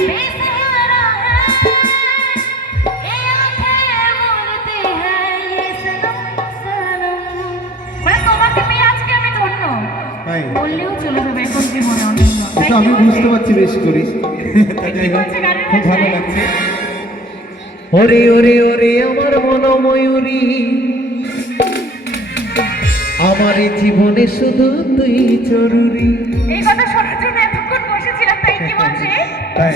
बेसहारा है ये आंखें बोलती है ये सनम सनम মানে তোমাকে পেয়ে আজকে আমি ধন্য তাই বললেও চলে যাবে এখন জীবনে অনেক এটা আমি বুঝতে পারছি বেশ করে তাই যাই হোক খুব ভালো লাগছে ওরে ওরে ওরে আমার মনোময়ূরী আমার জীবনে শুধু তুই জরুরি এই কথা শোনার জন্য এতক্ষণ বসেছিলাম তাই কি বলছে তাই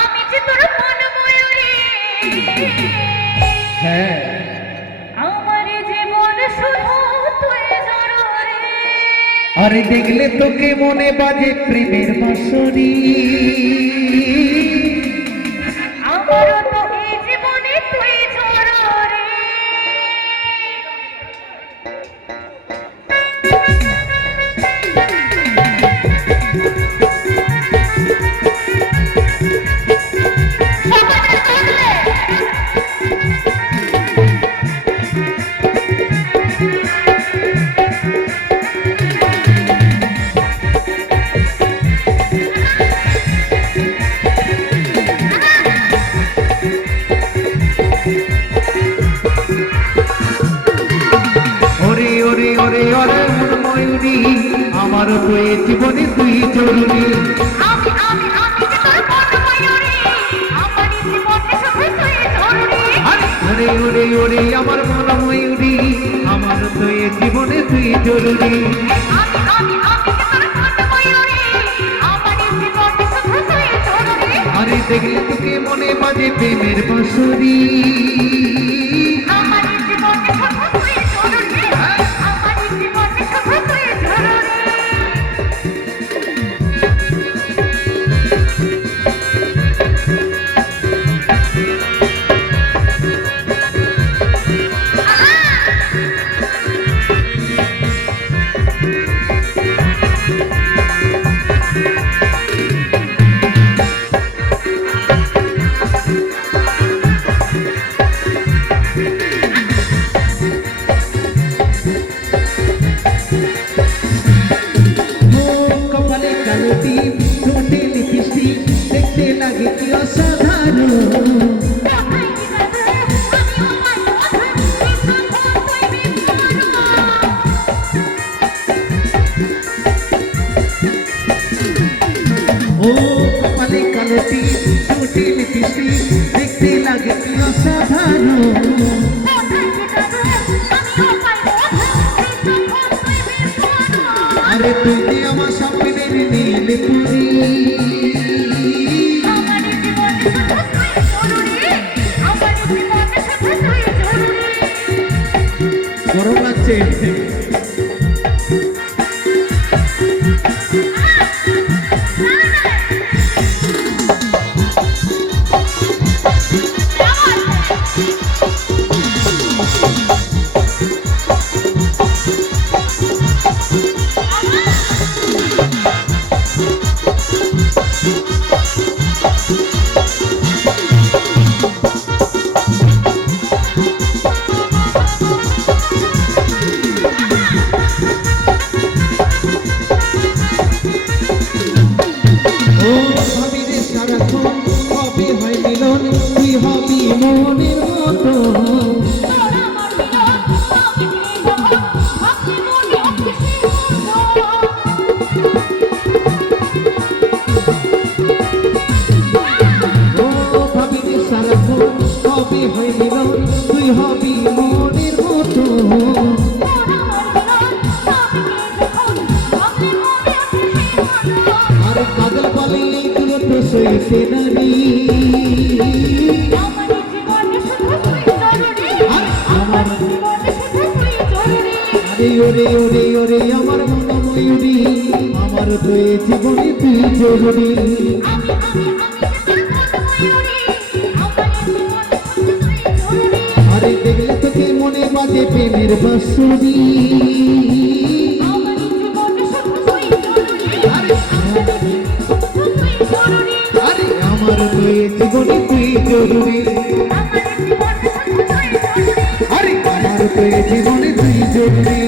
আমি যে তোর মনোময়ূরী হ্যাঁ আমার জীবন শুধু তুই জরুরি আরে দেখলে তোকে মনে বাজে প্রেমের বাঁশরি আমারও তো এই জীবনে তুই জরুরি আমার তো এই জীবনে তুই জরুরি আমি যে তোর মনোময়ূরী আমার জীবনে শুধু তুই জরুরি ওরে ওরে ওরে আমার মনোময়ূরী আমার তো এই জীবনে তুই জরুরি আমি যে তোর মনোময়ূরী আমার জীবনে শুধু তুই জরুরি আরে দেখলে তোকে মনে বাজে প্রেমের বাঁশরি আমার জীবনে শুধু তুই জরুরি আমার জীবনে শুধু তুই জরুরি দেখতে লাগে কি অসাধারণ ও কপালে কালোটি ছোটি লিপিস্টি দেখতে লাগে কি অসাধারণ আরে তুই যে আমার স্বপ্নের নীল পুরী গরম লাগছে মনের মতো ভাবিনি সারাক্ষণ কবে হয় মিলন তুই হবি মনের মতো আরে কাজল বলে এই দূরত্ব সইছে নারী ওরে ওরে ওরে আমার মনোময়ূরী আমার তো এই জীবনে তুই জরুরি আরে দেখলে তোকে মনে বাজে প্রেমের বাঁশরি আরে আমার তো এই জীবনে তুই জরুরি আরে আমার তো এই জীবনে তুই জরুরি